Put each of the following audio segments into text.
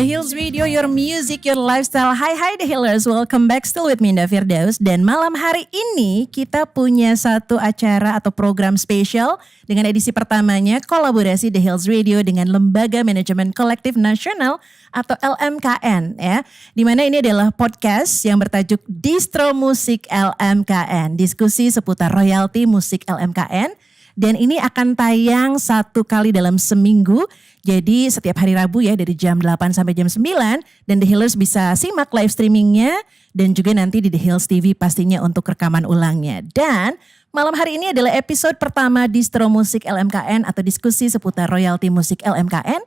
The Hills Radio, your music, your lifestyle. Hai The Hillers, welcome back still with me Indah Firdaus. Dan malam hari ini kita punya satu acara atau program spesial dengan edisi pertamanya kolaborasi The Hills Radio dengan Lembaga Manajemen Kolektif Nasional atau LMKN ya. Dimana ini adalah podcast yang bertajuk Distro Musik LMKN. Diskusi seputar royalti musik LMKN. Dan ini akan tayang 1 kali dalam seminggu. Jadi setiap hari Rabu ya dari jam 8 sampai jam 9. Dan The Hillers bisa simak live streamingnya. Dan juga nanti di The Hills TV pastinya untuk rekaman ulangnya. Dan malam hari ini adalah episode pertama Distro Musik LMKN atau diskusi seputar royalti musik LMKN.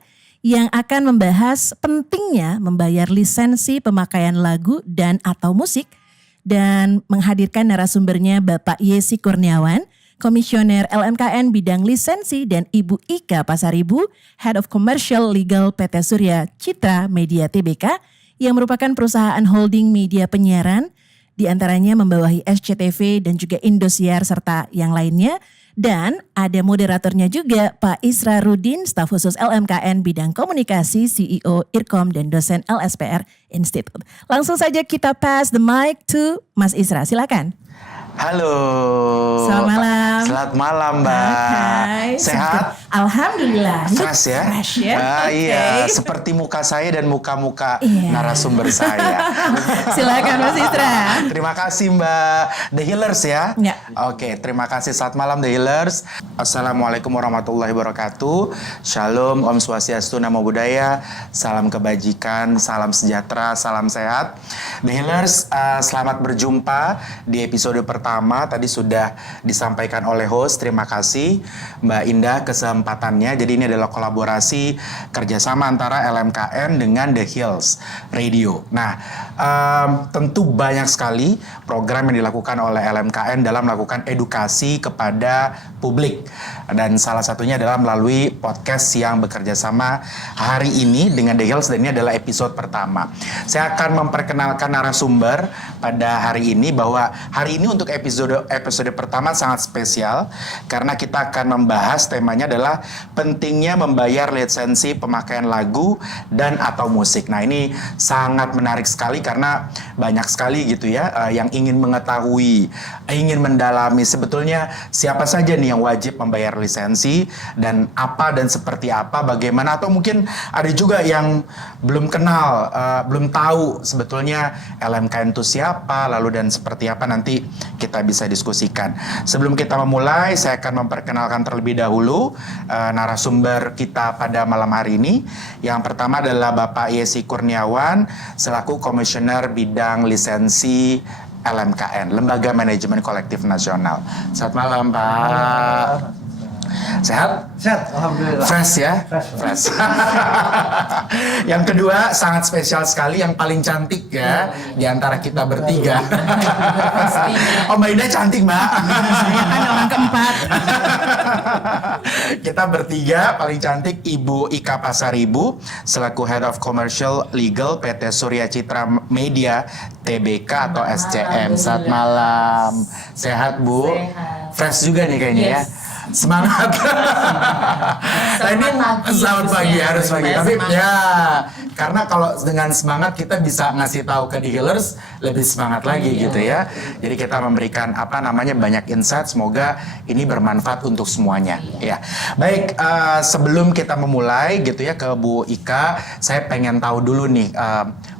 Yang akan membahas pentingnya membayar lisensi pemakaian lagu dan atau musik. Dan menghadirkan narasumbernya Bapak Yesi Kurniawan, Komisioner LMKN bidang lisensi, dan Ibu Ika Pasaribu, Head of Commercial Legal PT Surya Citra Media Tbk, yang merupakan perusahaan holding media penyiaran, diantaranya membawahi SCTV dan juga Indosiar serta yang lainnya. Dan ada moderatornya juga Pak Isra Rudin, staf khusus LMKN bidang komunikasi, CEO Irkom dan dosen LSPR Institute. Langsung saja kita pass the mic to Mas Isra, silakan. Halo. Selamat malam. Selamat malam, Mbak. Hai. Sehat? Alhamdulillah. Fresh ya? Fresh ya. Okay. Iya, seperti muka saya dan muka-muka narasumber saya. Silakan Mas Isra. Terima kasih Mbak The Hillers ya. Ya. Oke, terima kasih. Selamat malam The Hillers. Assalamualaikum warahmatullahi wabarakatuh. Shalom, Om Swastiastu, Namo Buddhaya. Salam kebajikan, salam sejahtera, salam sehat. The Hillers, selamat berjumpa di episode pertama. Tadi sudah disampaikan oleh host. Terima kasih Mbak Indah kesempatannya. Jadi ini adalah kolaborasi kerjasama antara LMKN dengan The Hills Radio. Nah, tentu banyak sekali program yang dilakukan oleh LMKN dalam melakukan edukasi kepada publik. Dan salah satunya adalah melalui podcast yang bekerja sama hari ini dengan The Hills, dan ini adalah episode pertama. Saya akan memperkenalkan narasumber pada hari ini, bahwa hari ini untuk episode pertama sangat spesial karena kita akan membahas, temanya adalah pentingnya membayar lisensi pemakaian lagu dan atau musik. Nah, ini sangat menarik sekali karena banyak sekali gitu ya yang ingin mengetahui, ingin mendalami sebetulnya siapa saja nih yang wajib membayar lisensi dan apa dan seperti apa, bagaimana, atau mungkin ada juga yang belum kenal, belum tahu sebetulnya LMKN itu siapa, lalu dan seperti apa, nanti kita bisa diskusikan. Sebelum kita memulai, saya akan memperkenalkan terlebih dahulu narasumber kita pada malam hari ini. Yang pertama adalah Bapak Yesi Kurniawan selaku Komisioner Bidang Lisensi LMKN, Lembaga Manajemen Kolektif Nasional. Selamat malam, Pak. Sehat? Sehat, alhamdulillah. Fresh ya? Fresh. Yang kedua sangat spesial sekali, yang paling cantik ya di antara kita bertiga. Oh, Mbak Ida cantik, Mbak. Saya kan orang keempat. Kita bertiga paling cantik, Ibu Ika Pasaribu selaku Head of Commercial Legal PT Surya Citra Media Tbk atau SCM. Selamat malam. Sehat, Bu? Sehat. Fresh juga nih kayaknya ya. Semangat. Nah, ini selamat pagi, harus pagi. Tapi ya, karena kalau dengan semangat kita bisa ngasih tahu ke The Hillers lebih semangat lagi gitu ya. Jadi kita memberikan banyak insight, semoga ini bermanfaat untuk semuanya. Ya. Baik, sebelum kita memulai gitu ya ke Bu Ika, saya pengen tahu dulu nih,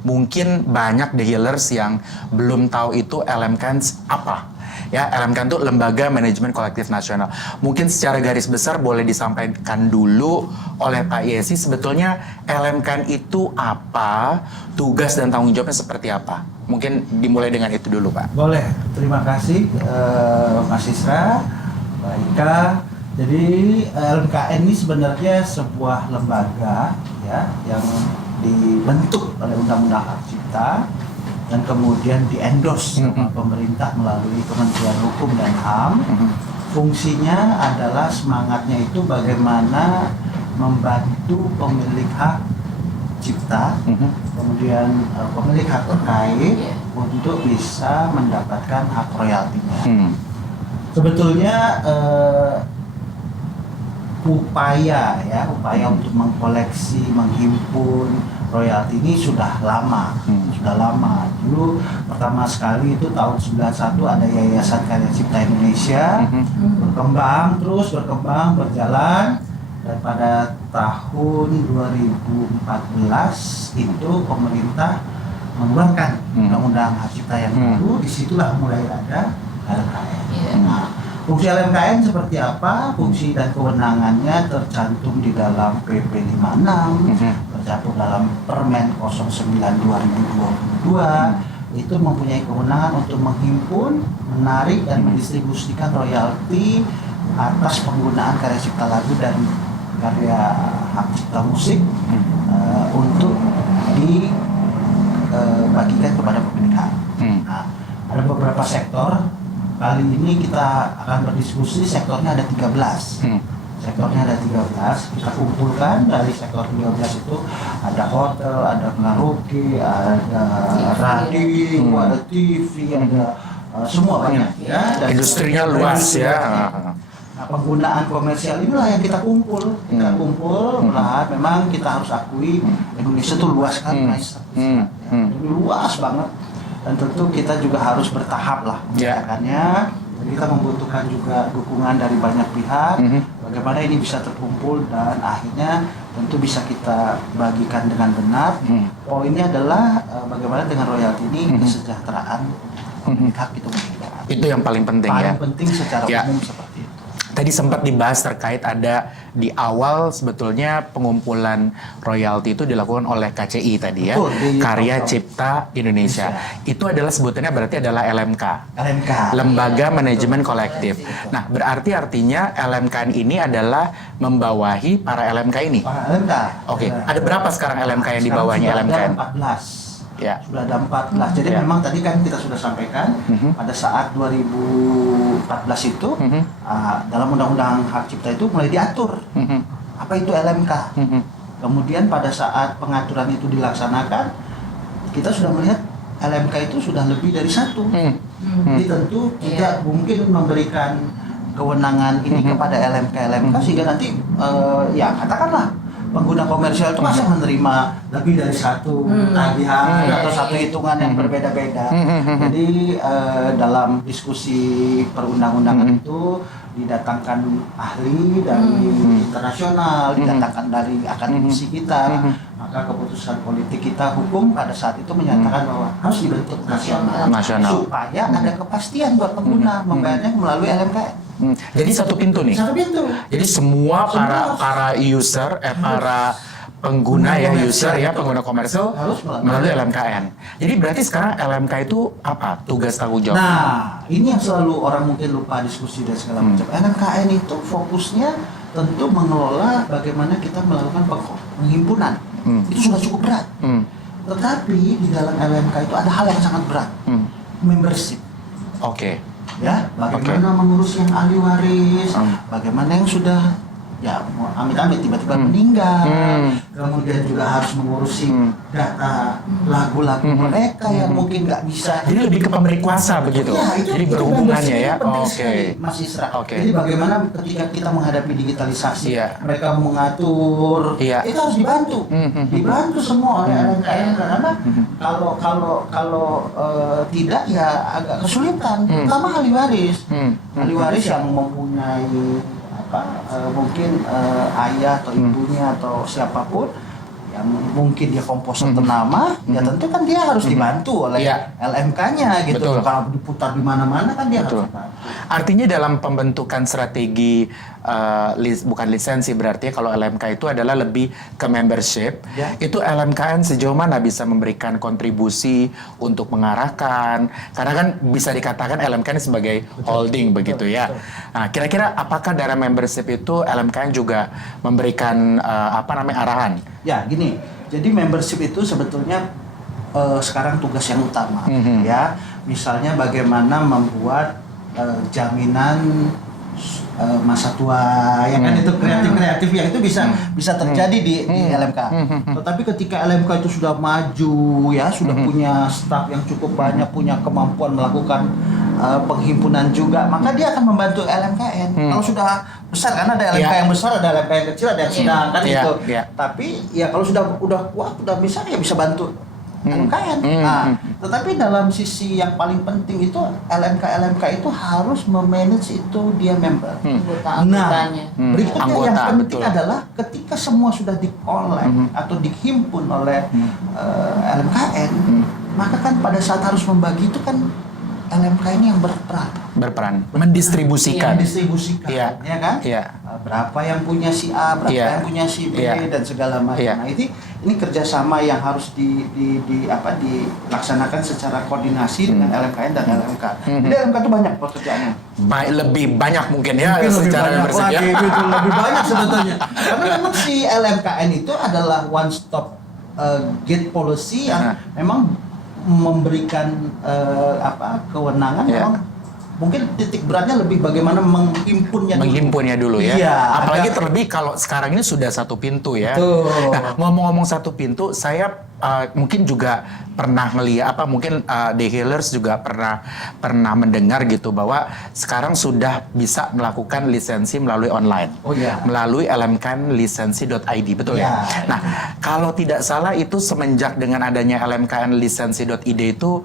mungkin banyak The Hillers yang belum tahu itu LMKN apa. Ya, LMKN itu Lembaga Manajemen Kolektif Nasional. Mungkin secara garis besar boleh disampaikan dulu oleh Pak Yesi, sebetulnya LMKN itu apa, tugas dan tanggung jawabnya seperti apa? Mungkin dimulai dengan itu dulu, Pak. Boleh, terima kasih Mas Isra, Mbak Ika. Jadi LMKN ini sebenarnya sebuah lembaga ya yang dibentuk oleh Undang-Undang Hak Cipta dan kemudian di-endorse sama pemerintah melalui Kementerian Hukum dan HAM. Fungsinya adalah, semangatnya itu bagaimana membantu pemilik hak cipta, kemudian pemilik hak terkait untuk bisa mendapatkan hak royaltinya. Sebetulnya upaya untuk mengkoleksi, menghimpun, royalti ini sudah lama. Dulu pertama sekali itu tahun 91 ada Yayasan Karya Cipta Indonesia, berkembang, berjalan, dan pada tahun 2014 itu pemerintah mengeluarkan undang-undang hak cipta yang baru. Disitulah mulai ada LMKN. Nah, fungsi LMKN seperti apa? Fungsi dan kewenangannya tercantum di dalam PP 56, tercantum dalam Permen 09/2022. Itu mempunyai kewenangan untuk menghimpun, menarik, dan mendistribusikan royalti atas penggunaan karya cipta lagu dan karya hak cipta musik untuk dibagikan kepada pemilik hak. Nah, ada beberapa sektor. Kali ini kita akan berdiskusi, sektornya ada 13. Sektornya ada 13, kita kumpulkan dari sektor 13 itu ada hotel, ada karaoke, ada radio, ada TV, ada semua banyak ya. Dan industrinya luas ya. Nah, penggunaan komersial inilah yang kita kumpul. Nah, memang kita harus akui Indonesia itu luas kan, luas banget. Dan tentu kita juga harus bertahap lah mengerjakannya. Jadi kita membutuhkan juga dukungan dari banyak pihak. Bagaimana ini bisa terkumpul dan akhirnya tentu bisa kita bagikan dengan benar. Poinnya adalah bagaimana dengan royalti ini kesejahteraan pihak itu meningkat. Itu yang paling penting Paling penting secara umum seperti itu. Tadi sempat dibahas terkait ada di awal sebetulnya pengumpulan royalti itu dilakukan oleh KCI tadi ya, Karya Cipta Indonesia. Itu adalah sebutannya berarti adalah LMK. Lembaga Manajemen Kolektif. Nah, berarti artinya LMK ini adalah membawahi para LMK ini. Para LMK. Oke, ada berapa sekarang LMK yang di bawahnya LMK? Ada 14. Ya. Sudah ada 14. Jadi memang tadi kan kita sudah sampaikan pada saat 2014 itu dalam Undang-Undang Hak Cipta itu mulai diatur apa itu LMK. Kemudian pada saat pengaturan itu dilaksanakan, kita sudah melihat LMK itu sudah lebih dari satu. Jadi tentu tidak mungkin memberikan kewenangan ini kepada LMK sehingga nanti ya katakanlah pengguna komersial itu masa menerima lebih dari satu tagihan atau satu hitungan yang berbeda-beda. Jadi dalam diskusi perundang-undangan itu didatangkan ahli dari internasional, didatangkan dari akademisi kita, maka keputusan politik kita hukum pada saat itu menyatakan bahwa harus dibentuk nasional. Supaya ada kepastian buat pengguna membayarnya melalui LMKN. Jadi satu pintu nih. Satu pintu. Jadi semua para user, para pengguna ya user ya pengguna komersial melalui LMKN. Jadi berarti sekarang LMK itu apa tugas tanggung jawab? Nah, ini yang selalu orang mungkin lupa diskusi dan segala macam. LMKN itu fokusnya tentu mengelola bagaimana kita melakukan penghimpunan. Itu sudah cukup berat. Tetapi di dalam LMK itu ada hal yang sangat berat. Membership. Oke. Ya, bagaimana mengurus yang ahli waris, bagaimana yang sudah ya amit-amit tiba-tiba meninggal, kemudian juga harus mengurusi data lagu-lagu mereka yang mungkin nggak bisa. Jadi lebih ke pemberi kuasa begitu. Ya, jadi berhubungannya ya. Oke. Mas Isra. Jadi bagaimana ketika kita menghadapi digitalisasi, mereka mengatur, itu harus dibantu, dibantu semua oleh LMKN karena kalau tidak ya agak kesulitan, terutama ahli waris, ahli waris yang mempunyai mungkin ayah atau ibunya atau siapapun yang mungkin dia komposer ternama, ya tentu kan dia harus dibantu oleh LMK-nya gitu. Kalau diputar di mana-mana kan dia harus dibantu. Artinya dalam pembentukan strategi bukan lisensi berarti kalau LMK itu adalah lebih ke membership. Itu LMKN sejauh mana bisa memberikan kontribusi untuk mengarahkan? Karena kan bisa dikatakan LMKN sebagai holding begitu ya. Nah, kira-kira apakah dalam membership itu LMKN juga memberikan arahan? Ya, gini. Jadi membership itu sebetulnya sekarang tugas yang utama ya. Misalnya bagaimana membuat jaminan masa tua ya kan, itu kreatif yang itu bisa terjadi di LMK. Tetapi ketika LMK itu sudah maju ya, sudah punya staf yang cukup banyak, punya kemampuan melakukan penghimpunan juga, maka dia akan membantu LMKN. Kalau sudah besar, kan ada LMK yang besar, ada LMK yang kecil, ada yang sedang, kan itu. Tapi ya kalau sudah kuat, udah bisa, ya bisa bantu LMKN. Nah, tetapi dalam sisi yang paling penting itu LMK itu harus memanage itu dia member. Nah, berikutnya yang penting adalah ketika semua sudah di-collect atau dihimpun oleh LMKN, maka kan pada saat harus membagi itu kan LMK ini yang berperan mendistribusikan, ya kan? Berapa yang punya si A, berapa yang punya si B, dan segala macam. Nah, ini kerjasama yang harus dilaksanakan secara koordinasi dengan LMKN dan LMK. Jadi LMK itu banyak pekerjaannya. Lebih banyak mungkin ya, mungkin secara lebih banyak lagi, gitu, lebih banyak sebetulnya. Karena memang si LMKN itu adalah one stop gate policy yang memang memberikan kewenangan, memang mungkin titik beratnya lebih bagaimana menghimpunnya dulu ya. Apalagi terlebih kalau sekarang ini sudah satu pintu ya. Nah, ngomong-ngomong satu pintu, saya mungkin juga pernah melihat mungkin The Healers juga pernah mendengar gitu bahwa sekarang sudah bisa melakukan lisensi melalui online. Melalui lmknlisensi.id, betul ya? Nah, kalau tidak salah itu semenjak dengan adanya lmknlisensi.id itu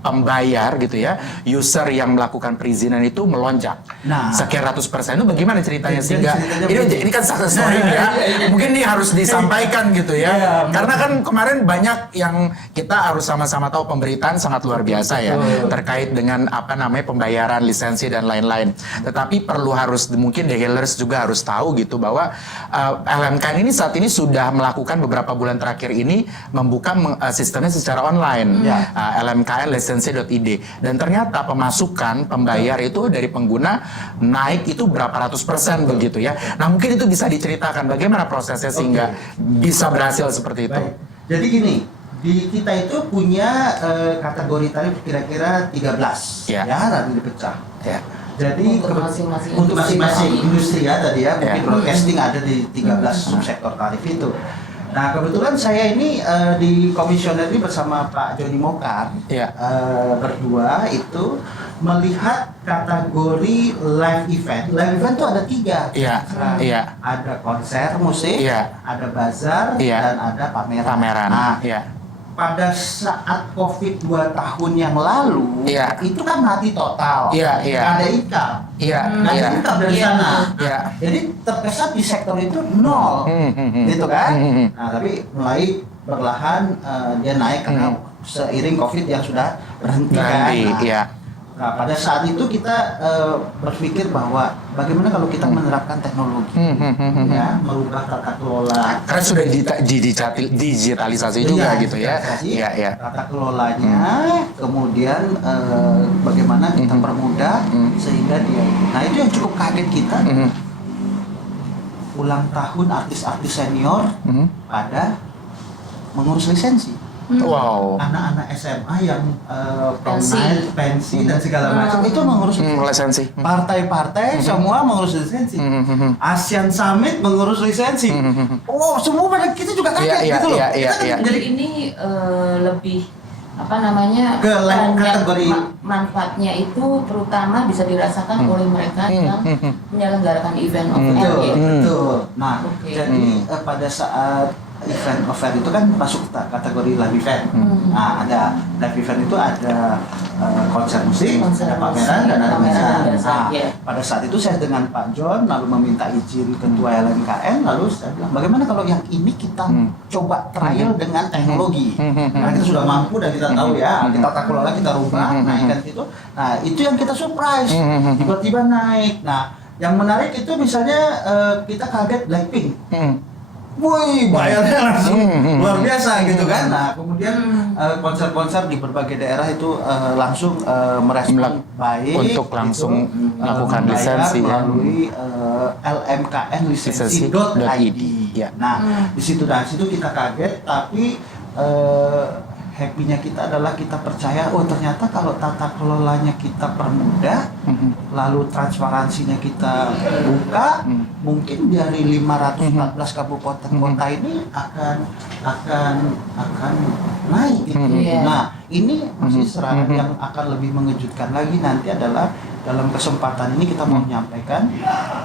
pembayar gitu ya, user yang melakukan perizinan itu melonjak. Sekian ratus %. Itu bagaimana ceritanya sehingga ini kan success story ya. Mungkin ini harus disampaikan gitu ya. Karena kan kemarin banyak yang kita harus sama-sama tahu, pemberitaan sangat luar biasa ya terkait dengan pembayaran lisensi dan lain-lain. Tetapi mungkin The Healers juga harus tahu gitu bahwa LMKN ini saat ini sudah melakukan beberapa bulan terakhir ini membuka sistemnya secara online. lmknlisensi.id, dan ternyata pemasukan pembayar itu dari pengguna naik itu berapa ratus % begitu ya. Nah, mungkin itu bisa diceritakan bagaimana prosesnya sehingga bisa berhasil seperti itu. Jadi gini, di kita itu punya kategori tarif kira-kira 13 nanti dipecah. Jadi untuk masing-masing industri ya tadi ya, mungkin broadcasting ada di 13 subsektor tarif itu. Nah, kebetulan saya ini di komisioner ini bersama Pak Joni Mokar berdua itu melihat kategori live event. Live event itu ada 3. Ada konser musik, ada bazar, dan ada pameran. Nah, pada saat COVID 2 tahun yang lalu, itu kan mati total. Nggak ada income. Nggak ada income dari sana. Jadi terkesan di sektor itu nol. Gitu kan? Nah, tapi mulai perlahan dia naik karena seiring COVID yang sudah berhenti kan. Nah, pada saat itu kita berpikir bahwa bagaimana kalau kita menerapkan teknologi, merubah tata kelola. Karena sudah digitalisasi juga gitu ya. Tata kelolanya, kemudian bagaimana kita permudah sehingga dia. Nah, itu yang cukup kaget kita. Ulang tahun artis-artis senior pada mengurus lisensi. Anak-anak SMA yang pensi dan segala macam itu mengurus lisensi. Partai-partai semua mengurus lisensi. Asian Summit mengurus lisensi. Semua pada kita juga kaget gitu loh. Jadi ini lebih ke kategori manfaatnya itu terutama bisa dirasakan oleh mereka yang menyelenggarakan event betul. Nah, jadi pada saat event offer itu kan masuk kategori live event. Nah, ada live event itu ada konser musik, ada pameran, dan ada bazar. Nah, pada saat itu saya dengan Pak John lalu meminta izin ketua LMKN, lalu saya bilang bagaimana kalau yang ini kita coba trial dengan teknologi. Karena kita sudah mampu dan kita tahu ya, kita tata kelola, kita rubah, naikkan itu. Nah, itu yang kita surprise, tiba-tiba naik. Nah, yang menarik itu misalnya kita kaget Blackpink. Wih, bayarnya langsung luar biasa gitu kan. Nah, kemudian konser-konser di berbagai daerah itu langsung merespon baik untuk langsung melakukan lisensi melalui lmknlisensi.id. Nah, di situ kita kaget, tapi happy-nya kita adalah kita percaya, oh ternyata kalau tata kelolanya kita permudah, lalu transparansinya kita buka, mungkin dari 514 kabupaten kota ini akan naik gitu. Nah, ini Mas Isra yang akan lebih mengejutkan lagi nanti adalah dalam kesempatan ini kita mau menyampaikan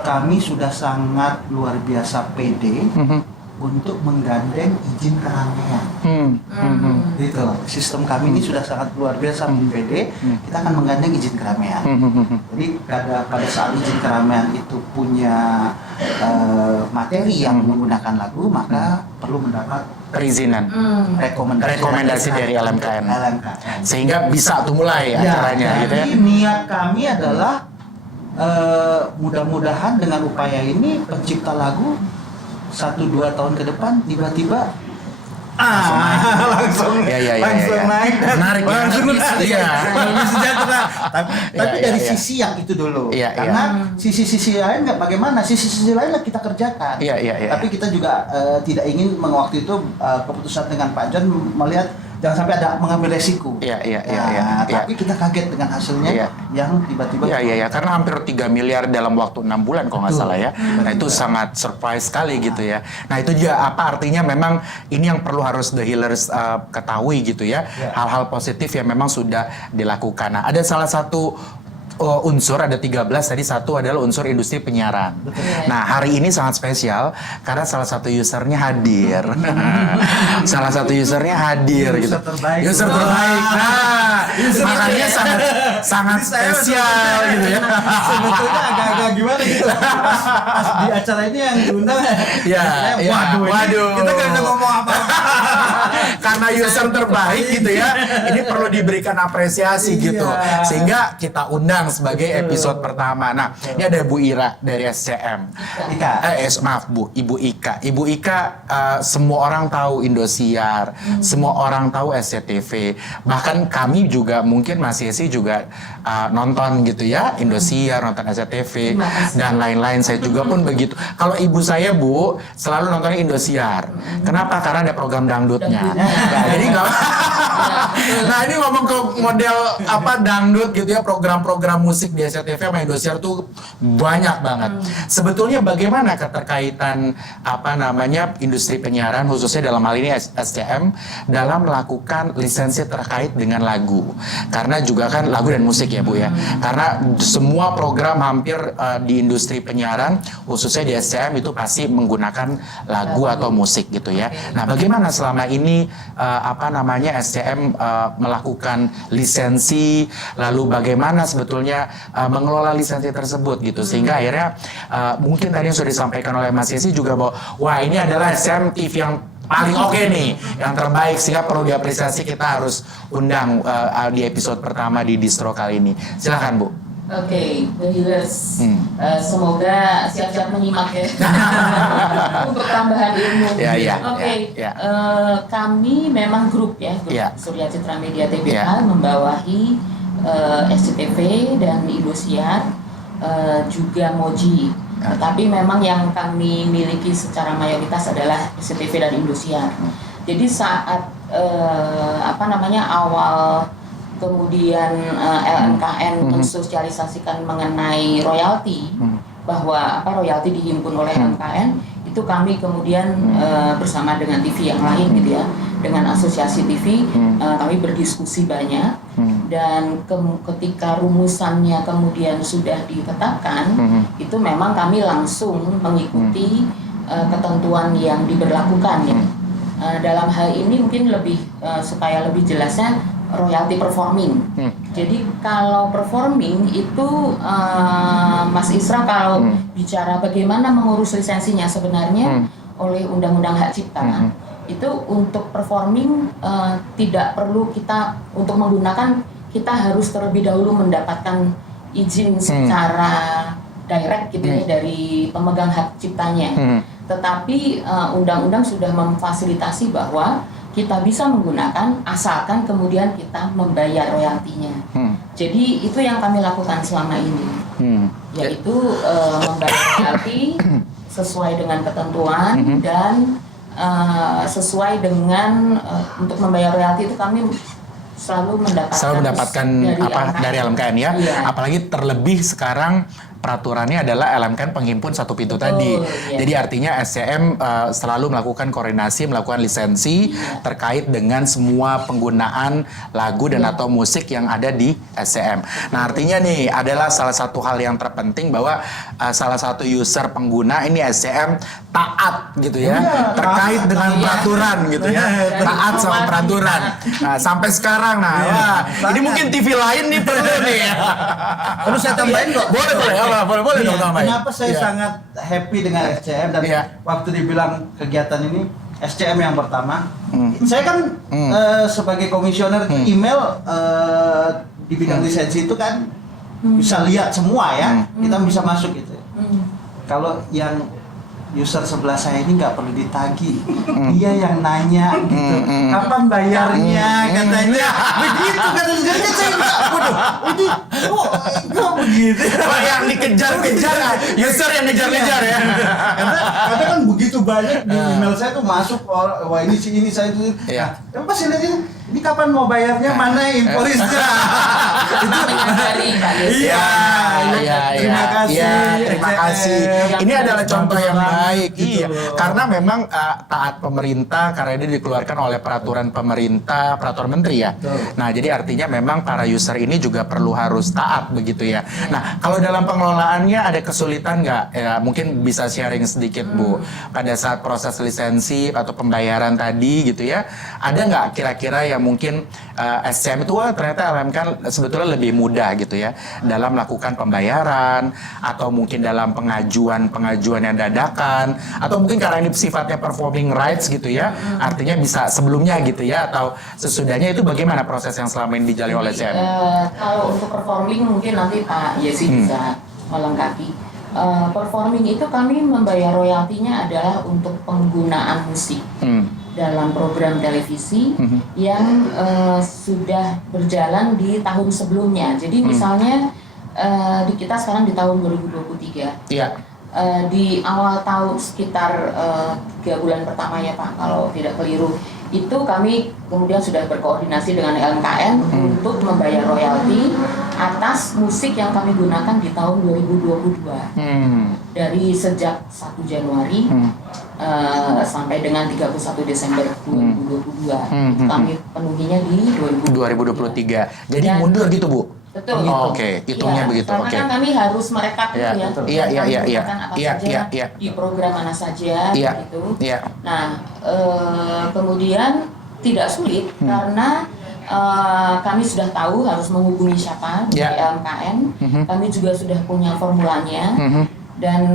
kami sudah sangat luar biasa pede untuk menggandeng izin keramaian. Gitu. Sistem kami ini sudah sangat luar biasa pede. Kita akan menggandeng izin keramaian. Jadi pada saat izin keramaian itu punya materi yang menggunakan lagu, maka perlu mendapat Perizinan. rekomendasi dari LMKN. Sehingga bisa tuh mulai acaranya gitu ya. Jadi niat kami adalah mudah-mudahan dengan upaya ini pencipta lagu 1-2 tahun ke depan tiba-tiba langsung naik dan menarik langsung lebih sejahtera. Tapi dari sisi yang itu dulu, karena sisi-sisi lain nggak bagaimana, sisi-sisi lain lah kita kerjakan. Tapi kita juga tidak ingin waktu itu keputusan dengan Pak John melihat jangan sampai ada mengambil resiko. Tapi kita kaget dengan hasilnya yang tiba-tiba. Karena hampir 3 miliar dalam waktu 6 bulan kalau nggak salah ya. Nah itu sangat surprise sekali gitu ya. Nah itu juga apa artinya memang ini yang perlu harus The Healers ketahui gitu ya. Hal-hal positif yang memang sudah dilakukan. Nah ada salah satu unsur, ada 13 tadi, satu adalah unsur industri penyiaran. Nah hari ini sangat spesial karena salah satu usernya hadir. Salah satu usernya hadir gitu. User terbaik. Nah, makanya sangat spesial gitu ya. Sebetulnya agak-agak gimana gitu. Pas di acara ini yang diundang waduh. Kita gak ada ngomong apa-apa. Karena user terbaik gitu ya. Ini perlu diberikan apresiasi gitu. Sehingga kita undang sebagai episode pertama. Nah, ini ada Bu Ira dari SCM. Maaf Bu, Ibu Ika. Ibu Ika semua orang tahu Indosiar, semua orang tahu SCTV. Bahkan kami juga mungkin Mas Yesi juga nonton gitu ya, Indosiar, nonton SCTV dan lain-lain. Saya juga pun begitu. Kalau ibu saya Bu selalu nonton Indosiar. Kenapa? Karena ada program dangdutnya. Jadi nggak. Nah ini ngomong ke model apa dangdut gitu ya, program-program musik di SCTV sama Indosiar tuh banyak banget. Sebetulnya bagaimana keterkaitan apa namanya industri penyiaran khususnya dalam hal ini SCM dalam melakukan lisensi terkait dengan lagu? Karena juga kan lagu dan musik ya Bu ya. Karena semua program hampir di industri penyiaran khususnya di SCM itu pasti menggunakan lagu atau musik gitu ya. Nah bagaimana selama ini apa namanya SCM melakukan lisensi, lalu bagaimana sebetulnya mengelola lisensi tersebut gitu, sehingga akhirnya mungkin tadi yang sudah disampaikan oleh Mas Yesi juga bahwa wah ini adalah SCM TV yang paling oke nih, yang terbaik, sehingga perlu diapresiasi, kita harus undang di episode pertama di Distro kali ini. Silakan Bu. Oke, The Healers, semoga siap-siap menyimak ya untuk tambahan ilmu. Kami memang grup ya, grup Surya Citra Media Tbk membawahi SCTV dan Indosiar, juga Moji. Tetapi memang yang kami miliki secara mayoritas adalah SCTV dan Indosiar. Jadi saat awal kemudian LMKN mensosialisasikan mengenai royalti, bahwa royalti dihimpun oleh LMKN, itu kami kemudian bersama dengan TV yang lain gitu ya, dengan asosiasi TV, kami berdiskusi banyak, dan ketika rumusannya kemudian sudah ditetapkan, itu memang kami langsung mengikuti ketentuan yang diberlakukan ya. Dalam hal ini mungkin lebih supaya lebih jelasnya, royalti performing. Jadi kalau performing itu Mas Isra kalau bicara bagaimana mengurus lisensinya sebenarnya oleh Undang-Undang Hak Cipta itu untuk performing tidak perlu kita untuk menggunakan, kita harus terlebih dahulu mendapatkan izin secara direct gitu ya dari pemegang hak ciptanya. Tetapi undang-undang sudah memfasilitasi bahwa kita bisa menggunakan asalkan kemudian kita membayar royaltinya. Jadi itu yang kami lakukan selama ini, yaitu membayar royalti sesuai dengan ketentuan dan sesuai dengan untuk membayar royalti itu kami selalu mendapatkan dari LMKN ya. Iya. Apalagi terlebih sekarang peraturannya adalah LMKN penghimpun satu pintu tadi. Iya. Jadi artinya SCM selalu melakukan koordinasi, melakukan lisensi terkait dengan semua penggunaan lagu dan atau musik yang ada di SCM. Nah artinya nih adalah salah satu hal yang terpenting bahwa salah satu user pengguna ini SCM taat gitu ya, terkait dengan peraturan gitu ya, taat sama peraturan. Nah sampai sekarang, ini mungkin TV lain nih perlu nih. Perlu saya tambahin kok? Boleh dong tambahin. Kenapa saya sangat happy dengan SCM dan waktu dibilang kegiatan ini SCM yang pertama, saya kan sebagai komisioner email di bidang lisensi itu kan bisa lihat semua ya, kita bisa masuk gitu. Kalau yang user sebelah saya ini nggak perlu ditagih, dia yang nanya gitu, kapan bayarnya katanya, begitu kata sebenarnya saya nggak, ini kok begitu, yang dikejar-kejar, user yang ngejar-ngejar ya, karena kan begitu banyak di email saya tuh masuk, wah ini saya itu, nah pasti lihat ini kapan mau bayarnya, mana invoice-nya, itu menyadari Pak Yesi. Terima kasih. Ini adalah contoh yang baik, karena memang taat pemerintah karena ini dikeluarkan oleh peraturan pemerintah, peraturan menteri ya. Nah, jadi artinya memang para user ini juga perlu harus taat begitu ya. Nah, kalau dalam pengelolaannya ada kesulitan nggak? Ya, mungkin bisa sharing sedikit Bu, pada saat proses lisensi atau pembayaran tadi gitu ya, ada nggak kira-kira yang mungkin SCM itu ternyata LMK sebetulnya lebih mudah gitu ya dalam melakukan pembayaran atau mungkin dalam pengajuan yang dadakan atau mungkin karena ini sifatnya performing rights gitu ya, artinya bisa sebelumnya gitu ya atau sesudahnya, itu bagaimana proses yang selama ini dijalani oleh SCM? Kalau untuk performing mungkin nanti Pak Yesi bisa melengkapi. Performing itu kami membayar royaltinya adalah untuk penggunaan musik dalam program televisi yang sudah berjalan di tahun sebelumnya. Jadi misalnya di kita sekarang di tahun 2023. Iya. Di awal tahun sekitar 3 bulan pertama ya Pak, kalau tidak keliru, itu kami kemudian sudah berkoordinasi dengan LMKN untuk membayar royalti atas musik yang kami gunakan di tahun 2022. Dari sejak 1 Januari sampai dengan 31 Desember 2022. Kami penuhinya di 2023. Jadi mundur gitu Bu? Betul. Oke, hitungnya begitu. Karena kan kami harus merekap itu ya. Iya. Apa saja di program mana saja gitu. Nah, kemudian tidak sulit karena kami sudah tahu harus menghubungi siapa di LMKN. Kami juga sudah punya formulanya dan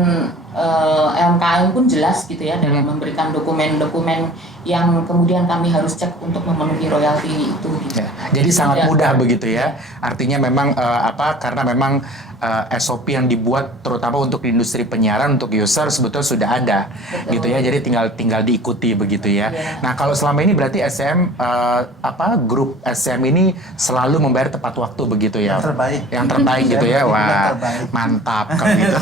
LMKN pun jelas gitu ya dalam memberikan dokumen-dokumen yang kemudian kami harus cek untuk memenuhi royalti itu. Gitu. Jadi sangat mudah begitu ya. Artinya memang karena memang SOP yang dibuat terutama untuk industri penyiaran untuk user sebetulnya sudah ada. Gitu ya. Jadi tinggal diikuti begitu ya. Nah, kalau selama ini berarti SCM grup SCM ini selalu membayar tepat waktu begitu ya. Yang terbaik gitu ya. Wah, mantap kalau gitu.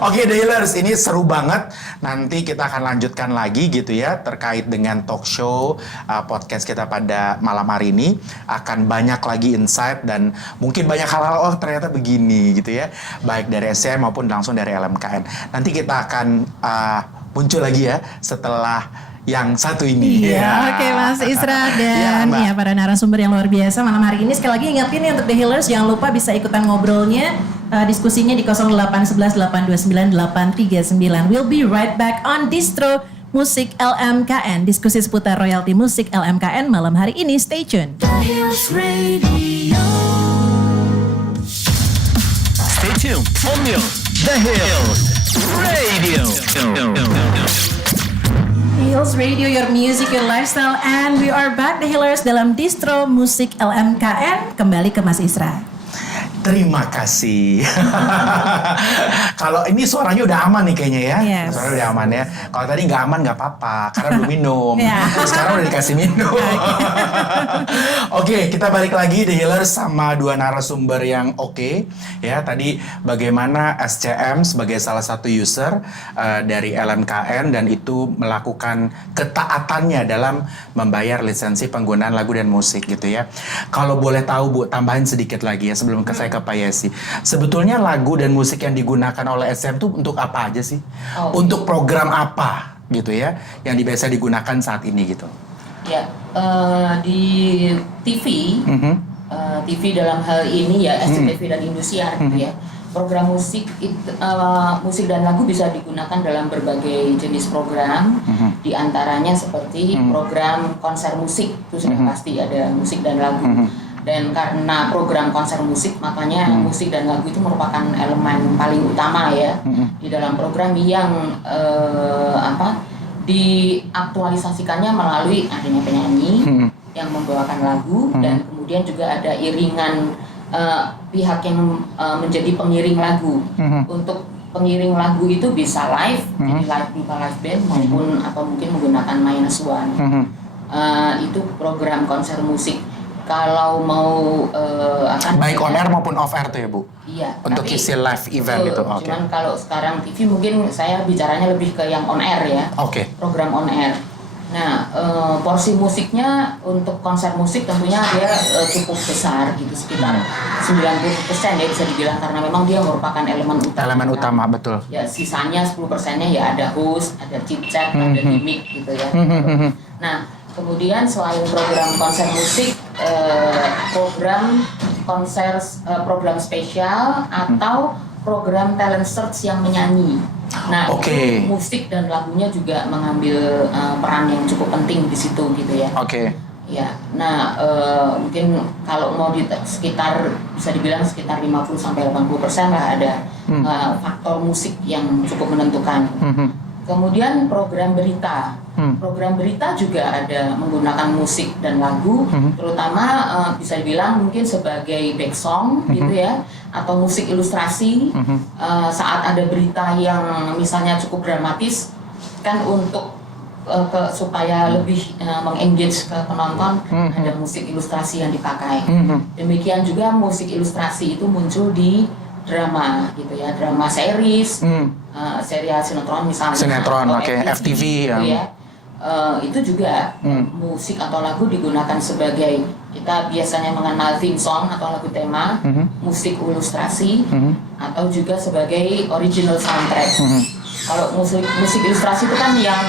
Oke, Dealers, ini seru banget. Nanti kita akan lanjutkan lagi gitu ya terkait dengan talk show podcast kita pada malam hari ini. Akan banyak lagi insight dan mungkin banyak hal-hal ternyata begini gitu ya. Baik dari SCM maupun langsung dari LMKN. Nanti kita akan muncul lagi ya setelah yang satu ini. Oke, Mas Isra dan para narasumber yang luar biasa malam hari ini. Sekali lagi ingetin nih untuk The Healers, jangan lupa bisa ikutan ngobrolnya, diskusinya di 0811 829 839. We'll be right back on Distro Musik LMKN. Diskusi seputar royalti musik LMKN malam hari ini. Stay tuned. The Hills Radio. Stay tuned. On The Hills Radio. Hills Radio, your music, your lifestyle, and we are back, The Healers, dalam Distro Musik LMKN. Kembali ke Mas Isra. Terima kasih. Kalau ini suaranya udah aman nih kayaknya ya. Yes. Suaranya udah aman ya. Kalau tadi nggak aman nggak apa-apa, karena belum minum. Ya. Sekarang udah dikasih minum. Oke, kita balik lagi The Healers sama dua narasumber yang oke. Ya, tadi bagaimana SCM sebagai salah satu user dari LMKN dan itu melakukan ketaatannya dalam membayar lisensi penggunaan lagu dan musik gitu ya. Kalau boleh tahu Bu, tambahin sedikit lagi ya sebelum saya ke Pak Yesi. Sebetulnya lagu dan musik yang digunakan oleh SCM itu untuk apa aja sih? Untuk program apa gitu ya yang biasa digunakan saat ini gitu? Ya, di TV, TV dalam hal ini ya SCTV dan Indosiar gitu ya. Program musik musik dan lagu bisa digunakan dalam berbagai jenis program. Di antaranya seperti program konser musik, itu sudah pasti ada musik dan lagu. Dan karena program konser musik, makanya musik dan lagu itu merupakan elemen paling utama ya di dalam program yang diaktualisasikannya melalui adanya penyanyi yang membawakan lagu dan kemudian juga ada iringan pihak yang menjadi pengiring lagu. Untuk pengiring lagu itu bisa live, jadi live band maupun atau mungkin menggunakan -1. Itu program konser musik. Kalau mau baik on air maupun off air tuh ya Bu? Iya. Untuk isi live event gitu. Oke. Cuman kalau sekarang TV mungkin saya bicaranya lebih ke yang on air ya. Oke. Program on air. Nah, porsi musiknya untuk konser musik tentunya dia cukup besar gitu, sekitar 90% ya bisa dibilang, karena memang dia merupakan elemen utama. Elemen utama, betul. Ya, sisanya 10%-nya ya ada host, ada chit-chat, ada gimmick gitu ya. Nah, kemudian selain program konser musik, program spesial atau program talent search yang menyanyi. Nah, itu musik dan lagunya juga mengambil peran yang cukup penting di situ gitu ya. Ya, nah mungkin kalau mau sekitar bisa dibilang sekitar 50-80% lah ada faktor musik yang cukup menentukan. Kemudian program berita. Program berita juga ada menggunakan musik dan lagu, terutama bisa dibilang mungkin sebagai back song gitu ya, atau musik ilustrasi saat ada berita yang misalnya cukup dramatis, kan untuk supaya lebih mengengage ke penonton, ada musik ilustrasi yang dipakai. Demikian juga musik ilustrasi itu muncul di drama gitu ya, drama series, serial sinetron misalnya. Sinetron, FTV gitu ya. Itu juga musik atau lagu digunakan sebagai, kita biasanya mengenal theme song atau lagu tema, musik ilustrasi, atau juga sebagai original soundtrack. Kalau musik ilustrasi itu kan yang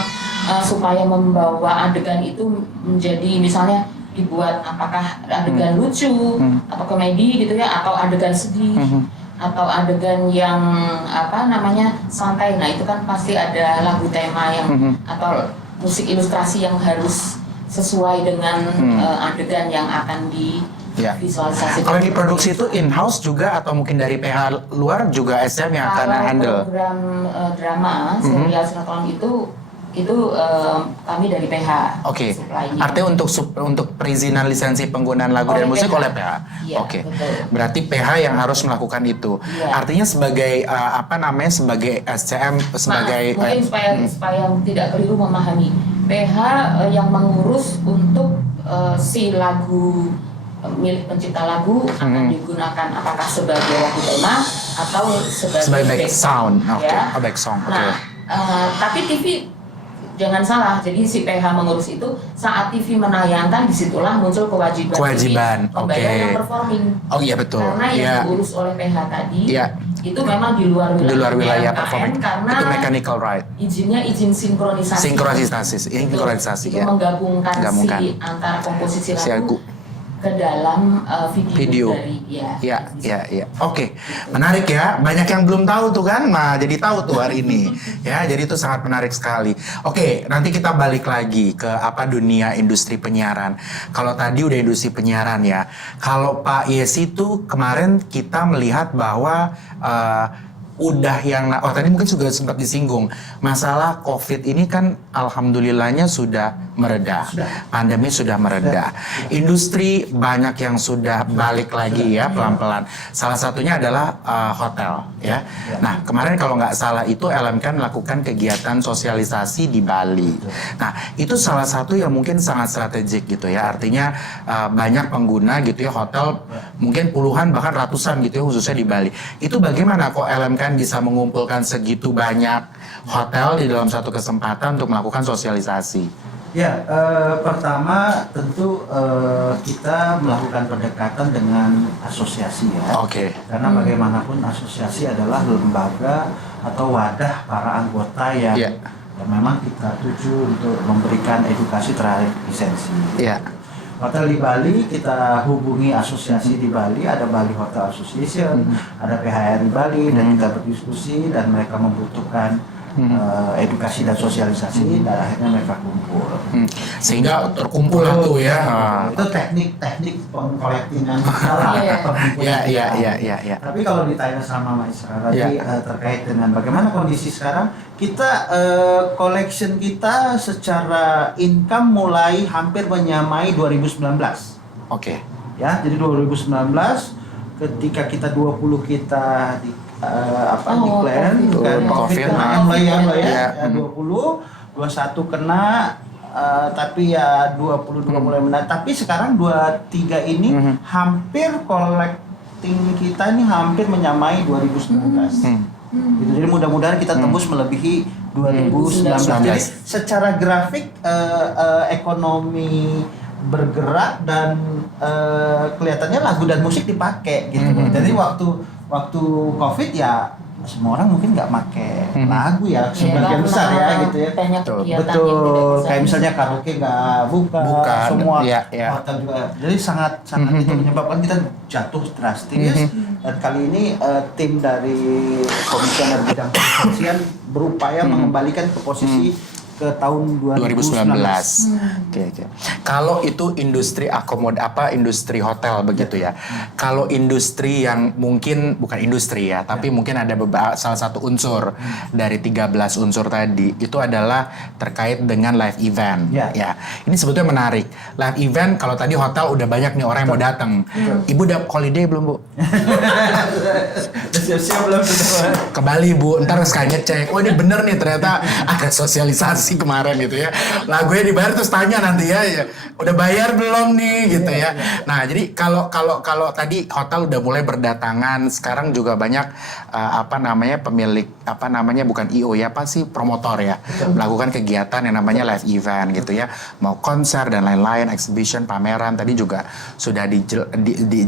supaya membawa adegan itu menjadi, misalnya dibuat apakah adegan lucu atau komedi gitu ya, atau adegan sedih, atau adegan yang santai. Nah, itu kan pasti ada lagu tema yang atau musik ilustrasi yang harus sesuai dengan adegan yang akan divisualisasikan. Kalau diproduksi itu in-house juga atau mungkin dari PH luar juga SM yang akan handle? Program drama, serial sinetron itu kami dari PH. supply-nya. Artinya untuk perizinan lisensi penggunaan lagu dan musik oleh PH. Iya, betul. Berarti PH yang harus melakukan itu. Iya. Artinya sebagai sebagai SCM sebagai mungkin supaya tidak keliru memahami. PH yang mengurus untuk si lagu milik pencipta lagu akan digunakan apakah sebagai lagu tema atau sebagai back sound. Ya. Back song. Nah, tapi TV jangan salah, jadi si PH mengurus itu saat TV menayangkan, disitulah muncul kewajiban membayar yang performing. Oh iya betul. Karena yang diurus oleh PH tadi itu memang di luar wilayah LMKN, performing. karena itu mechanical right. Izinnya izin sinkronisasi. Sinkronisasi itu ya. menggabungkan si antara komposisi lagu ke dalam video dari ya. Oke. Menarik ya. Banyak yang belum tahu tuh kan. Nah, jadi tahu tuh hari ini. Ya, jadi itu sangat menarik sekali. Oke, nanti kita balik lagi ke dunia industri penyiaran. Kalau tadi udah industri penyiaran ya. Kalau Pak Yesi tuh kemarin kita melihat bahwa udah yang tadi mungkin juga sempat disinggung masalah COVID ini kan alhamdulillahnya sudah mereda, pandemi sudah mereda, industri banyak yang sudah balik lagi ya pelan-pelan. Salah satunya adalah hotel ya. Nah kemarin kalau nggak salah itu LMK melakukan kegiatan sosialisasi di Bali. Nah itu salah satu yang mungkin sangat strategik gitu ya. Artinya banyak pengguna gitu ya hotel mungkin puluhan bahkan ratusan gitu ya khususnya di Bali. Itu bagaimana kok LMK bisa mengumpulkan segitu banyak hotel di dalam satu kesempatan untuk melakukan sosialisasi? Ya, pertama tentu kita melakukan pendekatan dengan asosiasi ya. Oke. Karena bagaimanapun asosiasi adalah lembaga atau wadah para anggota yang memang kita tuju untuk memberikan edukasi terhadap lisensi. Iya. Hotel di Bali kita hubungi asosiasi di Bali, ada Bali Hotel Association, ada PHR di Bali, dan kita berdiskusi dan mereka membutuhkan edukasi dan sosialisasi dan akhirnya mereka kumpul. Sehingga terkumpul lah tuh ya. Itu teknik pengkolektingan Iya. Tapi kalau ditanya sama Mbak Isra tadi terkait dengan bagaimana kondisi sekarang, kita collection kita secara income mulai hampir menyamai 2019. Oke. Ya, jadi 2019 ketika kita 20 kita di declare kan COVID kena mulai ya 20, 21 kena tapi ya 22 mulai menang. Tapi sekarang 23 ini hampir collecting kita ini hampir menyamai 2019. Gitu. Jadi mudah-mudahan kita tembus melebihi 2019. Jadi secara grafik ekonomi bergerak dan kelihatannya lagu dan musik dipakai gitu. Jadi waktu COVID ya semua orang mungkin nggak make lagu ya sebagian besar ya gitu ya. Banyak Betul. Kayak misalnya karaoke nggak buka, semua hotel juga. Jadi sangat itu menyebabkan kita jatuh drastis. Dan kali ini tim dari Komisioner Bidang Kepolisian berupaya mengembalikan ke posisi ke tahun 2019. Oke. Kalau itu industri industri hotel begitu ya. Kalau industri yang mungkin bukan industri ya, tapi mungkin ada salah satu unsur dari 13 unsur tadi itu adalah terkait dengan live event. Ya. Ini sebetulnya menarik. Live event kalau tadi hotel udah banyak nih orang yang mau datang. Ibu udah holiday belum, Bu? Siap-siap belum Ke Bali, Bu. Ntar sekalian ngecek. Oh, ini bener nih ternyata ada sosialisasi kemarin gitu ya. Lagunya dibayar terus tanya nanti ya, udah bayar belum nih gitu ya. Nah, jadi kalau tadi hotel udah mulai berdatangan, sekarang juga banyak pemilik bukan IO ya, promotor ya, melakukan kegiatan yang namanya live event gitu ya. Mau konser dan lain-lain, exhibition, pameran tadi juga sudah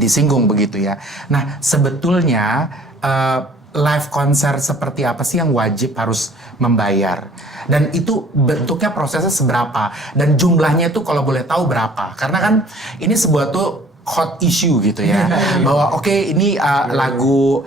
disinggung begitu ya. Nah, sebetulnya live konser seperti apa sih yang wajib harus membayar? Dan itu bentuknya prosesnya seberapa? Dan jumlahnya itu kalau boleh tahu berapa? Karena kan ini sebuah tuh hot issue gitu ya. Bahwa ini lagu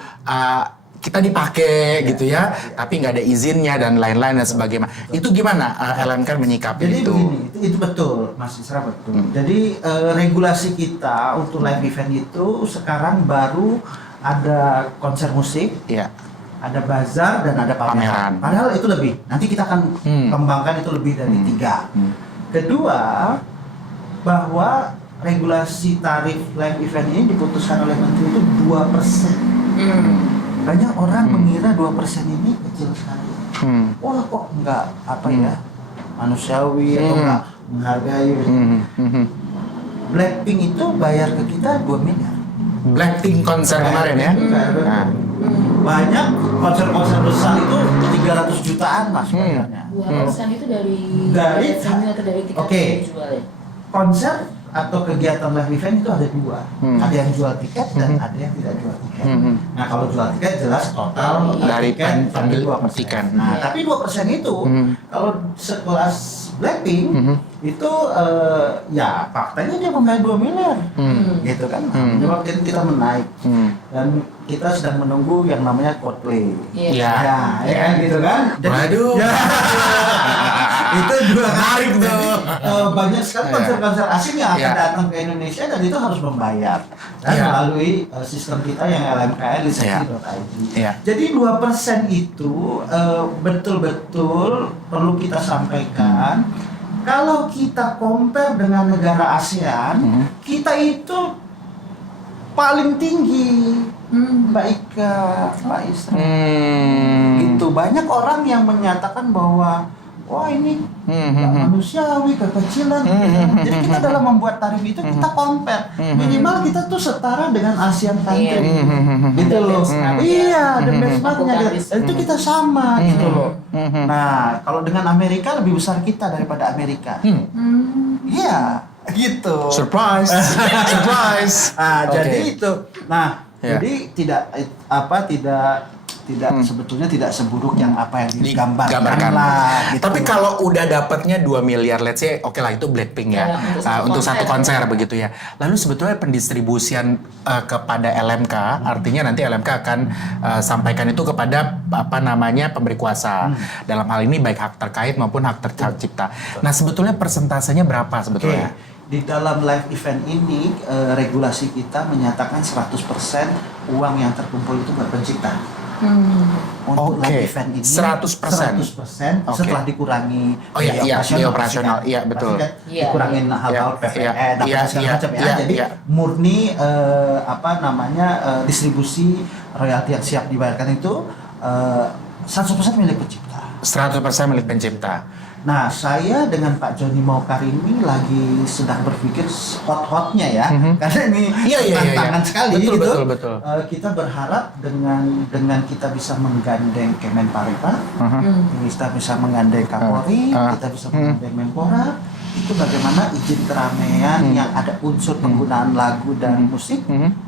kita dipakai gitu ya, tapi nggak ada izinnya dan lain-lain dan sebagainya. Itu gimana LMK menyikapi Jadi itu? Begini, itu betul, Mas Isra betul. Jadi regulasi kita untuk live event itu sekarang baru ada konser musik, ada bazar dan ada pameran. Padahal itu lebih. Nanti kita akan kembangkan itu lebih dari 3. Kedua, bahwa regulasi tarif live event ini diputuskan oleh Menteri itu 2%. Banyak orang mengira 2% ini kecil sekali. Wah kok nggak manusiawi atau nggak menghargai. Blackpink itu bayar ke kita 2 miliar. Blackpink konser kemarin ya? Banyak konser-konser besar itu 300 jutaan mas bayarnya. 2% itu dari venue atau dari tiket Oke. yang dijual ya? Konser atau kegiatan live event itu ada 2. Ada yang jual tiket dan ada yang tidak jual tiket. Nah kalau jual tiket jelas total dari tiket pengambil 2%. tiket. Nah tapi 2% itu kalau sekelas Blackpink itu ya faktanya dia membayar 2 miliar gitu kan. Menyebabkan kita menaik dan kita sedang menunggu yang namanya Coldplay. Ya kan gitu kan. Waduh. Itu 2 kali Menarik tuh. banyak sekali konser-konser asing yang akan Iya. datang ke Indonesia dan itu harus membayar dan Iya. melalui sistem kita yang LMKN lisensi.id. Iya. Jadi 2% itu betul-betul perlu kita sampaikan. Kalau kita compare dengan negara ASEAN, kita itu paling tinggi. Mbak Ika, Mbak Isra. Gitu, banyak orang yang menyatakan bahwa wah ini nggak manusiawi, kekecilan. Jadi kita dalam membuat tarif itu kita compare. Minimal kita tuh setara dengan ASEAN country. Gitu loh. Iya, the benchmarknya. Dan itu kita sama gitu loh. Nah, kalau dengan Amerika lebih besar kita daripada Amerika. Iya, gitu. Surprise. Surprise. Ah, Oke. jadi itu. Nah, Ya. jadi tidak sebetulnya tidak seburuk yang apa yang digambarkan lah. Gitu. Tapi kalau udah dapatnya 2 miliar, let's say, oke lah itu Blackpink ya, untuk satu konser begitu ya. Lalu sebetulnya pendistribusian kepada LMK, artinya nanti LMK akan sampaikan itu kepada apa namanya pemberi kuasa. Dalam hal ini baik hak terkait maupun hak tercipta. Nah sebetulnya persentasenya berapa sebetulnya? Oke. Di dalam live event ini regulasi kita menyatakan 100% uang yang terkumpul itu buat pencipta. Untuk Oke. live event ini 100%. 100% Oke. setelah dikurangi Oh iya, iya, biaya operasional. pasti Iya, kan- betul. pasti kan Iya, dikurangin iya. hal-hal Iya, PPN iya, dan iya, segala iya, macam ya. iya, Jadi iya. murni distribusi royalti yang siap dibayarkan itu 100% milik pencipta. 100% milik pencipta. Nah, saya dengan Pak Joni Mawkar ini lagi sedang berpikir hot-hotnya ya, karena ini Iya, iya, iya, tantangan iya. sekali Betul, gitu. betul. Kita berharap dengan kita bisa menggandeng Kemenparekraf, kita bisa menggandeng Kapolri, kita bisa menggandeng Menpora, itu bagaimana izin keramaian yang ada unsur penggunaan lagu dan musik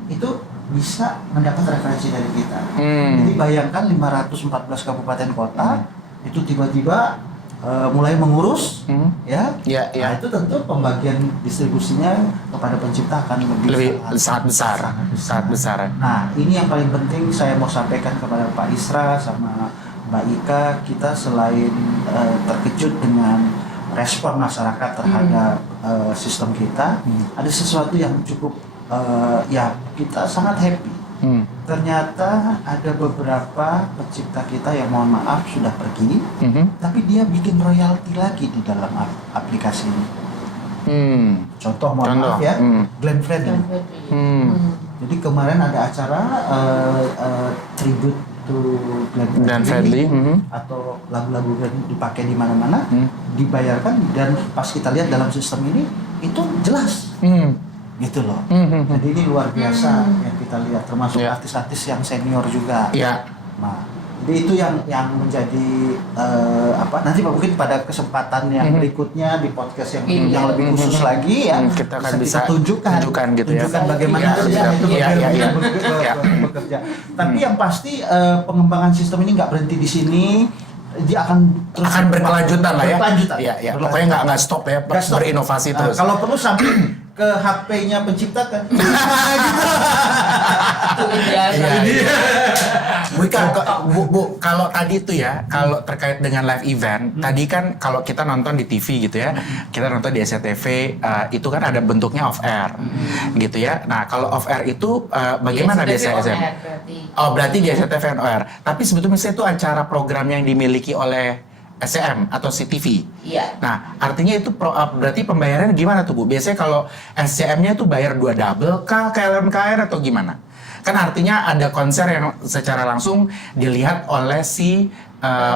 itu bisa mendapat referensi dari kita. Jadi bayangkan 514 kabupaten kota itu tiba-tiba mulai mengurus, ya. Iya, iya. Nah, itu tentu pembagian distribusinya kepada pencipta akan Lebih sangat besar. Nah, ini yang paling penting saya mau sampaikan kepada Pak Isra sama Mbak Ika, kita selain terkejut dengan respon masyarakat terhadap sistem kita, ada sesuatu yang cukup ya kita sangat happy. Ternyata ada beberapa pencipta kita yang mohon maaf sudah pergi, tapi dia bikin royalti lagi di dalam aplikasi ini. Contoh mohon maaf ya, Glenn Fredly. Jadi kemarin ada acara tribute to Glenn Fredly, atau lagu-lagu Glenn dipakai di mana-mana, dibayarkan dan pas kita lihat dalam sistem ini itu jelas. Gitu loh. Jadi ini luar biasa yang kita lihat, termasuk Ya. artis-artis yang senior juga. Iya. Nah, jadi itu yang menjadi nanti mungkin pada kesempatan yang berikutnya di podcast yang lebih khusus lagi ya, Kita akan bisa tunjukkan gitu ya. tunjukkan bagaimana Iya, kerjaan itu iya, iya, iya. Iya. bekerja. Tapi yang pasti pengembangan sistem ini nggak berhenti di sini. Dia akan terus Berkelanjutan lah ya. Berkelanjutan. Iya, iya. Pokoknya nggak stop ya, Nggak stop. berinovasi terus. Kalau perlu sampai ke HP-nya pencipta kan. Iya. Bu, kalau tadi tuh ya, kalau terkait dengan live event, tadi kan kalau kita nonton di TV gitu ya, kita nonton di SCTV, itu kan ada bentuknya off air, gitu ya. Nah, kalau off air itu bagaimana di SCTV? Oh, berarti di SCTV on air. Tapi sebetulnya itu acara program yang dimiliki oleh SCM atau CTV. Iya. Nah, artinya itu berarti pembayarannya gimana tuh Bu? Biasanya kalau SCM-nya itu bayar 2 double kah ke LMKN atau gimana? Kan artinya ada konser yang secara langsung dilihat oleh si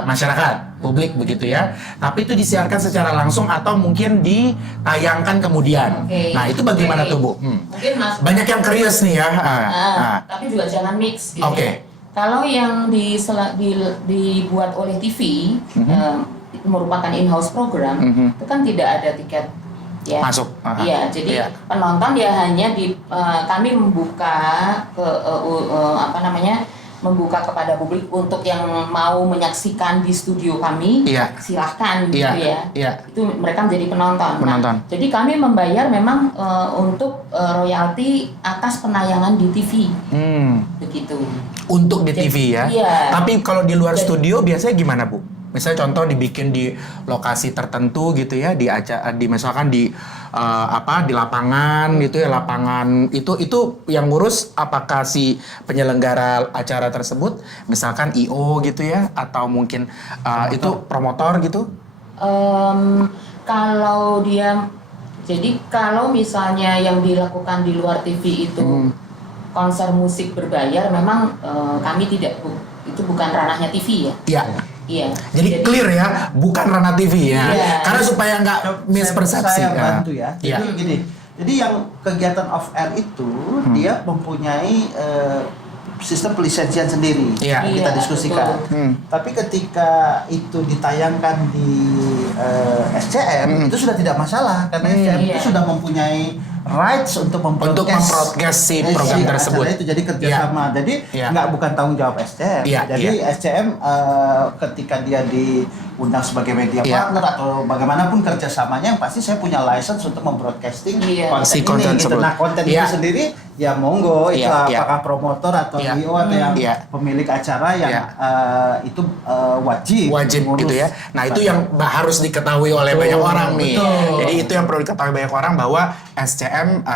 masyarakat, publik begitu ya. Tapi itu disiarkan secara langsung atau mungkin ditayangkan kemudian. Oke. Nah, itu bagaimana Oke. tuh Bu? Mungkin Mas. Banyak yang curious nih ya. Tapi juga jangan mix gitu. Oke. Kalau yang dibuat oleh TV merupakan in-house program, itu kan tidak ada tiket ya. Masuk. Iya, jadi Iya. penonton dia hanya kami membuka ke membuka kepada publik untuk yang mau menyaksikan di studio kami, Iya. silahkan Iya, gitu ya. iya. Itu mereka menjadi penonton. Penonton. Nah, jadi kami membayar memang untuk royalti atas penayangan di TV, begitu. Untuk di TV ya. Iya. Tapi kalau di luar Jadi- studio biasanya gimana Bu? Misalnya contoh dibikin di lokasi tertentu gitu ya, di misalkan di di lapangan gitu ya, lapangan itu yang ngurus apakah si penyelenggara acara tersebut, misalkan IO gitu ya, atau mungkin itu promotor gitu? Kalau kalau misalnya yang dilakukan di luar TV itu konser musik berbayar, memang kami itu bukan ranahnya TV ya. Iya. Iya. Jadi clear ya, bukan ranah TV ya. Iya. Karena supaya nggak mispersepsi. Saya bantu ya. Iya. Jadi gini. Jadi yang kegiatan off air itu dia mempunyai sistem pelisensian sendiri. Iya. Kita Iya, diskusikan. betul. Tapi ketika itu ditayangkan di SCM itu sudah tidak masalah karena SCM itu Iya. sudah mempunyai rights untuk memproduksi si program tersebut. Itu jadi kerjasama. Jadi Iya. bukan tanggung jawab SCM. Iya, Jadi iya. SCM ketika dia diundang sebagai media Iya. partner atau bagaimanapun kerjasamanya, yang pasti saya punya license untuk membroadcasting Iya. konten Si ini. konten Gitu. tersebut. Nah konten Iya. itu sendiri ya monggo itu Iya, iya. apakah promotor atau Iya. IO atau yang Iya. pemilik acara yang Iya. itu wajib Wajib gitu mengurus. ya. Nah itu yang harus diketahui oleh Betul, banyak orang nih. betul. Jadi itu yang perlu diketahui banyak orang bahwa SCM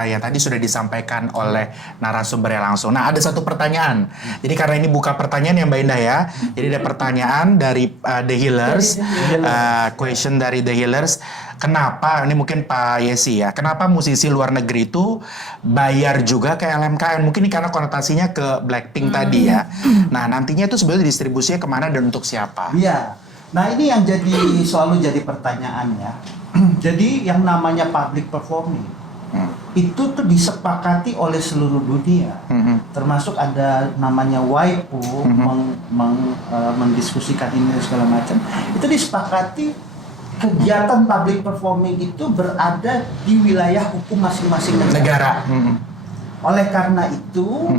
ya tadi sudah disampaikan oleh narasumbernya langsung. Nah ada satu pertanyaan. Jadi karena ini buka pertanyaan yang Mbak Indah ya. Jadi ada pertanyaan dari The Healers. Question dari The Healers. Kenapa, ini mungkin Pak Yesi ya, kenapa musisi luar negeri itu bayar juga ke LMKN? Mungkin ini karena konotasinya ke Blackpink tadi ya. Nah nantinya itu sebenarnya distribusinya kemana dan untuk siapa? Iya. Nah ini yang selalu jadi pertanyaan ya. Jadi yang namanya public performing itu tuh disepakati oleh seluruh dunia. Termasuk ada namanya WIPO mendiskusikan ini dan segala macam. Itu disepakati kegiatan public performing itu berada di wilayah hukum masing-masing negara. Oleh karena itu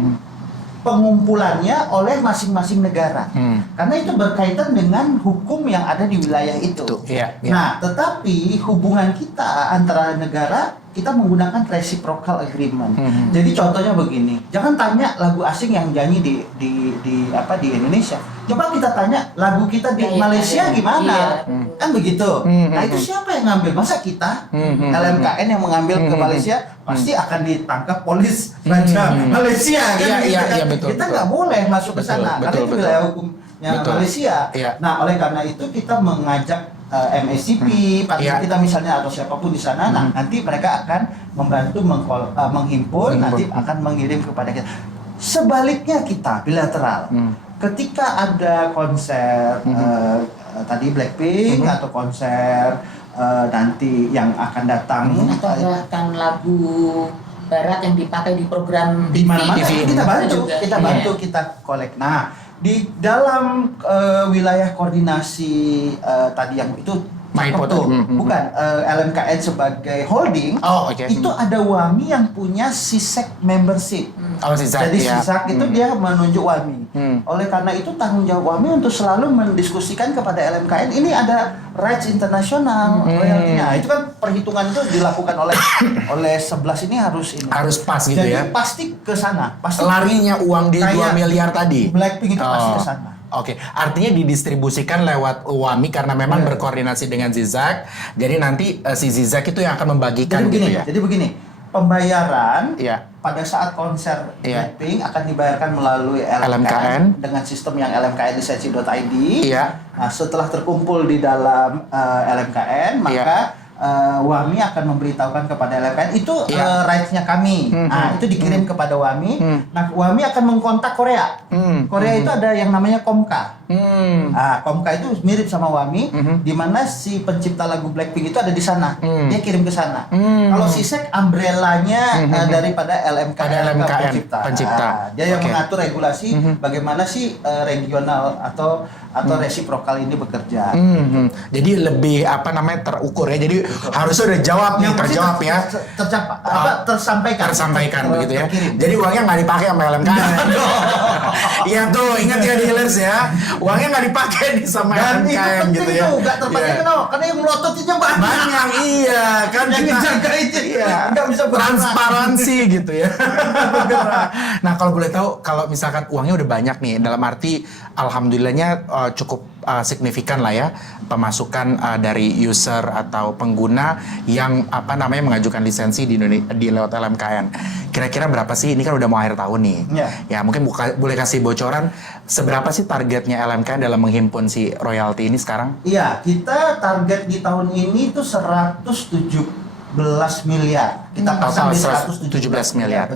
pengumpulannya oleh masing-masing negara. Karena itu berkaitan dengan hukum yang ada di wilayah itu. Iya, iya. Nah, tetapi hubungan kita antara negara, kita menggunakan reciprocal agreement. Jadi contohnya begini, jangan tanya lagu asing yang nyanyi di Indonesia. Coba kita tanya lagu kita di Iya, Malaysia iya. gimana? Iya. Kan begitu. Nah, itu siapa yang ngambil? Masa kita LMKN yang mengambil ke Malaysia? Pasti akan ditangkap polis Raja Malaysia kan? Iya, gitu iya, kan? iya, betul, Kita betul. nggak boleh masuk ke Betul, sana karena betul, itu betul. wilayah hukumnya Betul. Malaysia. Iya. Nah, oleh karena itu kita mengajak MACP, partner Iya. kita misalnya atau siapapun di sana, nah nanti mereka akan membantu menghimpun, nanti akan mengirim kepada kita. Sebaliknya kita bilateral. Ketika ada konser tadi Blackpink atau konser nanti yang akan datang Atau bahkan lagu barat yang dipakai di program di mana-mana TV. kita bantu, juga. kita Iya. bantu, kita kolek. Nah, di dalam wilayah koordinasi tadi yang itu MIPO betul, tadi. bukan LMKN sebagai holding, Oh, oke. itu ada WAMI yang punya CISEC membership. Oh, Zizak, Jadi ya. CISEC itu dia menunjuk WAMI. Oleh karena itu tanggung jawab WAMI untuk selalu mendiskusikan kepada LMKN ini ada rights internasional royaltinya. Itu kan perhitungan itu dilakukan oleh 11 ini harus ini. Harus pas gitu Jadi ya. pasti ke sana. Pasti Larinya uang di 2 Kayak miliar tadi. Blackpink itu pasti Oh. ke sana. Oke, artinya didistribusikan lewat WAMI karena memang Iya. berkoordinasi dengan Zizak. Jadi nanti si Zizak itu yang akan membagikan Jadi begini, gitu ya. jadi begini. Pembayaran Iya. pada saat konser Iya. Blackpink akan dibayarkan melalui LMKN. LMKN dengan sistem yang LMKN-lisensi.id. Iya. Nah, setelah terkumpul di dalam LMKN, maka WAMI akan memberitahukan kepada LMKN itu Iya. rights-nya kami. Nah, itu dikirim kepada WAMI. Nah, WAMI akan mengkontak Korea. Korea itu ada yang namanya Komka. Nah, Komka itu mirip sama WAMI, di mana si pencipta lagu Blackpink itu ada di sana. Dia kirim ke sana. Kalau CISEC umbrellanya daripada LMKN, Pada LMKN, pencipta. Nah, dia yang Oke. mengatur regulasi bagaimana sih regional atau resiprokal ini bekerja. Jadi lebih terukur ya. Jadi harusnya udah jawab nih, Yang pasti terjawab ya. Tersampaikan begitu ya. terkirim. Jadi uangnya nggak dipakai sama LMKN. Iya tuh, ingat ya dealers ya. Uangnya nggak dipakai nih sama Dan itu LMKN penting gitu ya. tuh, nggak terpakai Iya. kenapa? Karena yang melototinya banyak. Banyak, iya kan Yang kita ngejaga itu iya, nggak bisa bergerak. transparansi gitu ya. Nah kalau boleh tahu, kalau misalkan uangnya udah banyak nih, dalam arti alhamdulillahnya cukup signifikan lah ya pemasukan dari user atau pengguna yang mengajukan lisensi di Indonesia di lewat LMKN. Kira-kira berapa sih? Ini kan udah mau akhir tahun nih. Iya. Ya mungkin boleh kasih bocoran seberapa sih targetnya LMKN dalam menghimpun si royalti ini sekarang? Iya, kita target di tahun ini tuh 117 miliar. Kita pasang di Total 117 miliar.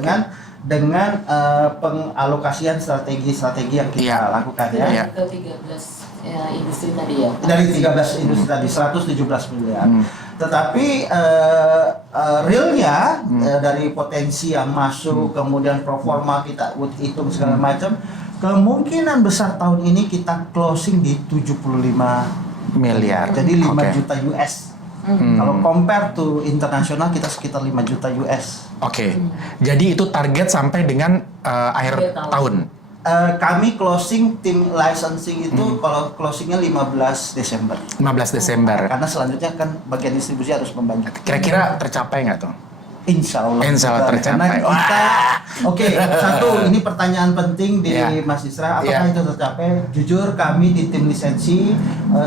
dengan pengalokasian strategi-strategi yang kita Iya. lakukan ya. Iya. Ke 13 industri tadi ya. Dari 13 industri tadi 117 miliar. Tetapi realnya dari potensi yang masuk, kemudian performa kita hitung segala macam, kemungkinan besar tahun ini kita closing di 75 Miliar. Jadi 5 Oke. juta US. Kalau compare to internasional kita sekitar 5 juta US. Oke. Jadi itu target sampai dengan akhir Akhir tahun. Kami closing tim licensing itu kalau closingnya 15 Desember. 15 Desember. Karena selanjutnya kan bagian distribusi harus membantu. Kira-kira tercapai nggak tuh? Insya Allah. Insya Allah tercapai. Karena kita, oke, satu ini pertanyaan penting di Iya. Mas Isra, apakah Iya. itu tercapai? Jujur kami di tim lisensi,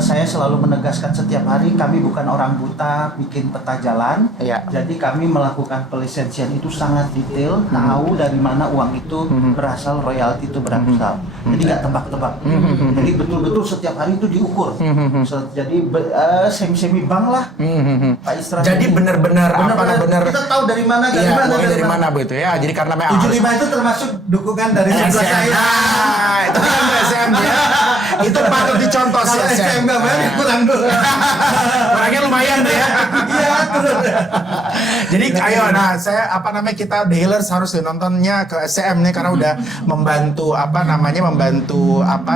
saya selalu menegaskan setiap hari kami bukan orang buta bikin peta jalan. Iya. Jadi kami melakukan pelisensian itu sangat detail, tahu dari mana uang itu berasal, royalti itu berasal. Jadi nggak tebak-tebak. Jadi betul-betul setiap hari itu diukur. Jadi semi-semi bank lah, Pak Isra. Jadi benar-benar benar Kita tahu dari mana, dari Iya, mana, uangnya dari mana Bu itu ya. Jadi karena memang 75 itu termasuk dukungan dari sebelah SM. saya. Ah, itu kan SM ya. Itu patut dicontoh sih Kalau SM nggak Ah. banyak, kurang dulu. Orangnya lumayan tuh ya. Iya, turun. Jadi ayo, saya kita The Healers harus nontonnya ke SCM nih karena udah membantu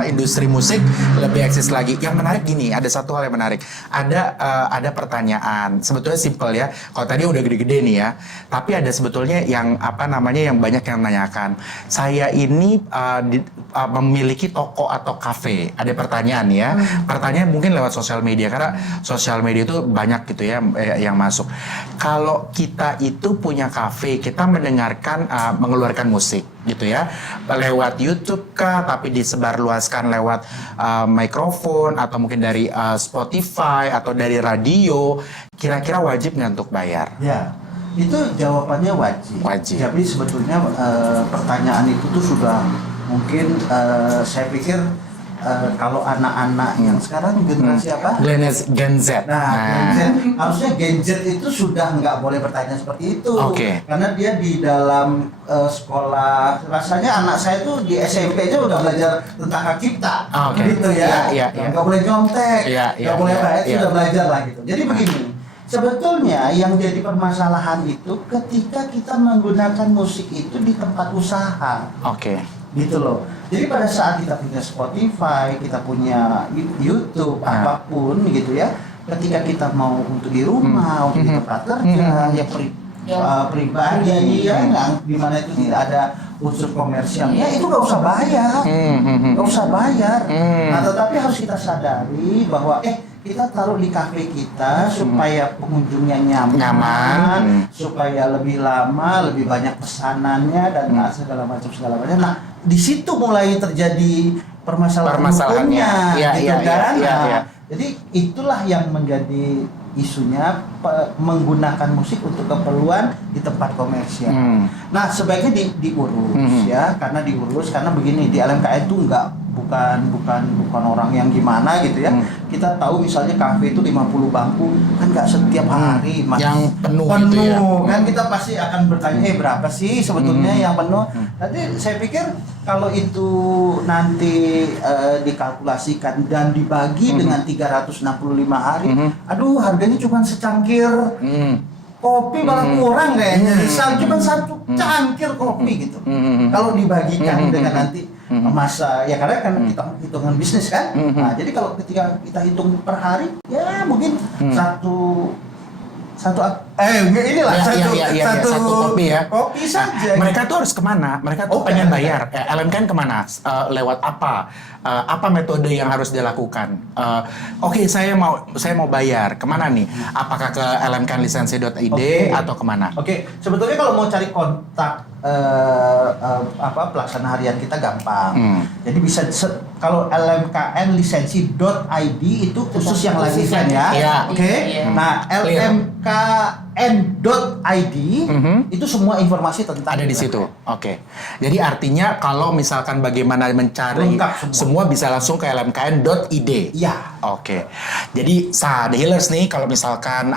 industri musik lebih eksis lagi. Yang menarik gini, ada satu hal yang menarik. Ada pertanyaan. Sebetulnya simple ya. Kalau tadi udah gede-gede nih ya. Tapi ada sebetulnya yang yang banyak yang menanyakan. Saya ini memiliki toko atau kafe. Ada pertanyaan ya. Pertanyaan mungkin lewat sosial media karena sosial media itu banyak gitu ya yang masuk. Kalau kita itu punya kafe, kita mengeluarkan musik gitu ya, lewat YouTube kah, tapi disebarluaskan lewat mikrofon atau mungkin dari Spotify atau dari radio, kira-kira wajib nggak untuk bayar? Ya, itu jawabannya wajib. Wajib. Tapi sebetulnya pertanyaan itu tuh sudah mungkin saya pikir kalau anak-anak yang sekarang generasi apa? Gen Z. Nah, Gen Z, harusnya Gen Z itu sudah nggak boleh bertanya seperti itu. Oke. Karena dia di dalam sekolah, rasanya anak saya tuh di SMP aja udah belajar tentang hak cipta, Oke. gitu ya. Iya. Nggak boleh nyontek, Iya, nggak boleh iya, baik, iya. sudah belajar lah gitu. Jadi begini, sebetulnya yang jadi permasalahan itu ketika kita menggunakan musik itu di tempat usaha. Oke. Gitu loh. Jadi pada saat kita punya Spotify, kita punya YouTube, apapun gitu ya. Ketika kita mau untuk di rumah, untuk di tempat kerja, pribadi, ya, di mana itu tidak ada unsur komersialnya, itu nggak usah bayar, nggak usah bayar. Nah, tetapi harus kita sadari bahwa kita taruh di kafe kita supaya pengunjungnya nyaman, supaya lebih lama, lebih banyak pesanannya dan segala macam. Nah, di situ mulai terjadi permasalahan hukumnya, Iya, gitu iya, kan? iya, Nah, iya. jadi itulah yang menjadi isunya menggunakan musik untuk keperluan di tempat komersial. Nah, sebaiknya diurus ya, karena begini, di LMKN itu bukan orang yang gimana gitu ya. Kita tahu misalnya kafe itu 50 bangku kan nggak setiap hari Mas. Yang penuh gitu ya. Kan kita pasti akan bertanya berapa sih sebetulnya yang penuh. Nanti saya pikir kalau itu nanti dikalkulasikan dan dibagi dengan 365 hari, aduh harganya cuma secangkir kopi malah kurang kayaknya. Misal cuma satu cangkir kopi gitu. Kalau dibagikan dengan nanti masa ya karena kan kita hitungan bisnis kan. Nah, jadi kalau ketika kita hitung per hari ya mungkin satu Inilah satu kopi ya. Kopi saja. Mereka tuh harus kemana? Mereka tuh pengen bayar. LMKN kemana? Lewat apa? Apa metode yang harus dilakukan? Oke, saya mau bayar. Kemana nih? Apakah ke lmknlisensi.id atau kemana? Oke, sebetulnya kalau mau cari kontak pelaksana harian kita gampang. Jadi bisa kalau lmknlisensi.id itu khusus yang lagi event ya. Iya. Oke. Nah, lmkn.id itu semua informasi tentang Ada di situ. Oke. Jadi artinya kalau misalkan bagaimana mencari Lengkap semua bisa langsung ke lmkn.id. Iya. Oke. Jadi The Healers nih kalau misalkan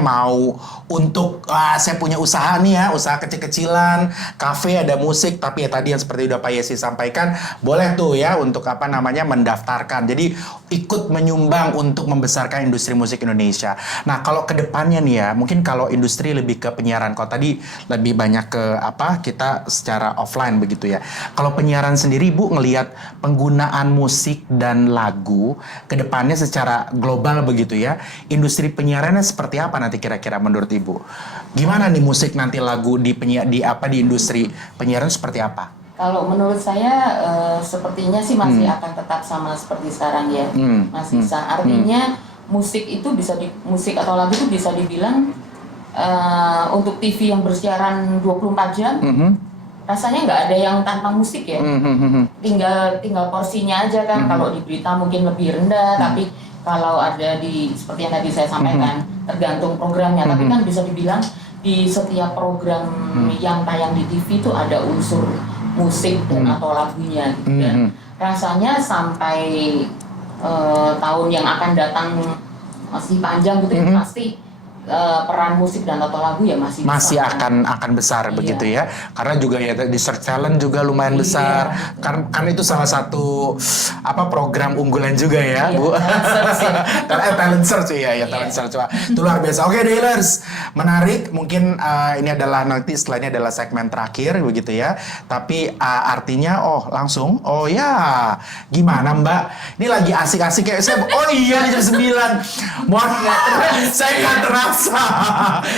mau untuk saya punya usaha nih ya, usaha kecil-kecilan, kafe ada musik, tapi ya tadi yang seperti udah Pak Yesi sampaikan, boleh tuh ya untuk mendaftarkan. Jadi ikut menyumbang untuk membesarkan industri musik Indonesia. Nah, kalau ke depannya nih ya, mungkin kalau industri lebih ke penyiaran, kalau tadi lebih banyak ke kita secara offline begitu ya. Kalau penyiaran sendiri Bu ngelihat penggunaan musik dan lagu ke depannya secara global begitu ya. Industri penyiarannya seperti apa nanti kira-kira menurut Ibu? Gimana nih musik nanti lagu di industri penyiaran seperti apa? Kalau menurut saya sepertinya sih masih akan tetap sama seperti sekarang ya, Mas Isa. Artinya musik atau lagu itu bisa dibilang untuk TV yang bersiaran 24 jam, rasanya nggak ada yang tanpa musik ya. Tinggal porsinya aja kan. Kalau di berita mungkin lebih rendah, tapi kalau ada seperti yang tadi saya sampaikan, tergantung programnya. Tapi kan bisa dibilang di setiap program yang tayang di TV itu ada unsur musik dan atau lagunya gitu. Dan rasanya sampai tahun yang akan datang masih panjang gitu, pasti peran musik dan atau lagu ya masih akan besar begitu ya, karena juga ya di Search Talent juga lumayan besar kan itu salah satu program unggulan juga ya Bu. Talent Search Talent Search itu luar biasa. Oke, The Healers, menarik. Mungkin ini adalah nanti setelah ini adalah segmen terakhir begitu ya, tapi artinya langsung gimana Mbak, ini lagi asik-asik kayak saya jam 9 mohon saya nggak terasa.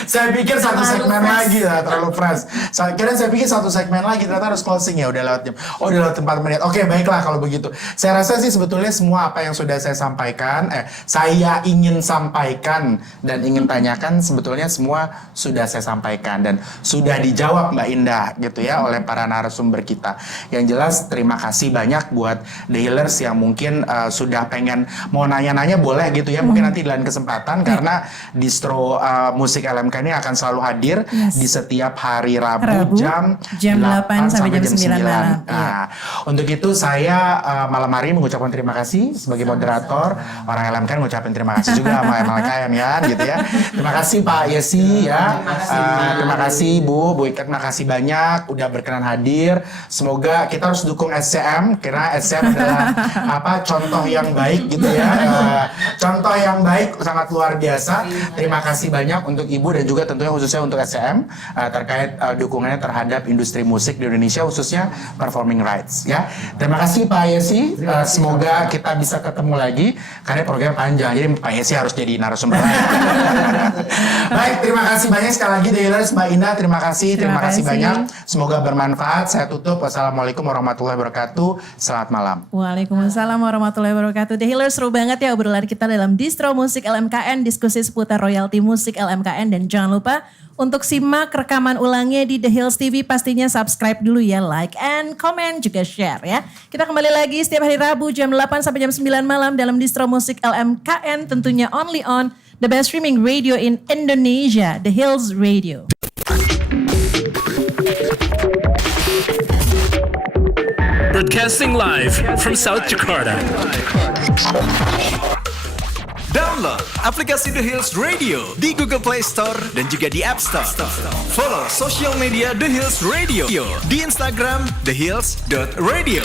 Saya pikir satu segmen lagi lah, terlalu fresh. Saya pikir satu segmen lagi, ternyata harus closing ya, udah lewat jam. Udah lewat 4 menit. Oke, baiklah kalau begitu. Saya rasa sih sebetulnya semua apa yang sudah saya sampaikan, saya ingin sampaikan dan ingin tanyakan sebetulnya semua sudah saya sampaikan dan sudah dijawab Mbak Indah gitu ya oleh para narasumber kita. Yang jelas terima kasih banyak buat The Healers yang mungkin sudah pengen mau nanya-nanya boleh gitu ya. Mungkin nanti di lain kesempatan karena distro musik LMK ini akan selalu hadir di setiap hari Rabu jam 8 sampai jam 9 malam. Nah, untuk itu saya malam hari mengucapkan terima kasih sebagai moderator. Orang LMK mengucapkan terima kasih juga sama LMKN ya gitu ya. Terima kasih Pak Yesi ya. Terima kasih Bu Ika, terima kasih banyak udah berkenan hadir. Semoga kita harus dukung SCM karena SCM adalah contoh yang baik gitu ya. Contoh yang baik sangat luar biasa. Terima kasih banyak untuk Ibu dan juga tentunya khususnya untuk SCM terkait dukungannya terhadap industri musik di Indonesia khususnya performing rights ya. Terima kasih Pak Yesi. Semoga kita bisa ketemu lagi karena program panjang. Jadi Pak Yesi harus jadi narasumber. Baik, terima kasih banyak sekali lagi The Healers, Mbak Indah, terima kasih banyak. Semoga bermanfaat. Saya tutup. Wassalamualaikum warahmatullahi wabarakatuh. Selamat malam. Waalaikumsalam warahmatullahi wabarakatuh. The Healers, seru banget ya obrolan kita dalam Distro Musik LMKN, diskusi seputar royalti musik LMKN, dan jangan lupa untuk simak rekaman ulangnya di The Hills TV, pastinya subscribe dulu ya, like and comment juga share ya. Kita kembali lagi setiap hari Rabu jam 8 sampai jam 9 malam dalam Distro Musik LMKN, tentunya only on the best streaming radio in Indonesia, The Hills Radio. Broadcasting live from South Jakarta. Download aplikasi The Hills Radio di Google Play Store dan juga di App Store. Follow sosial media The Hills Radio di Instagram thehills.radio.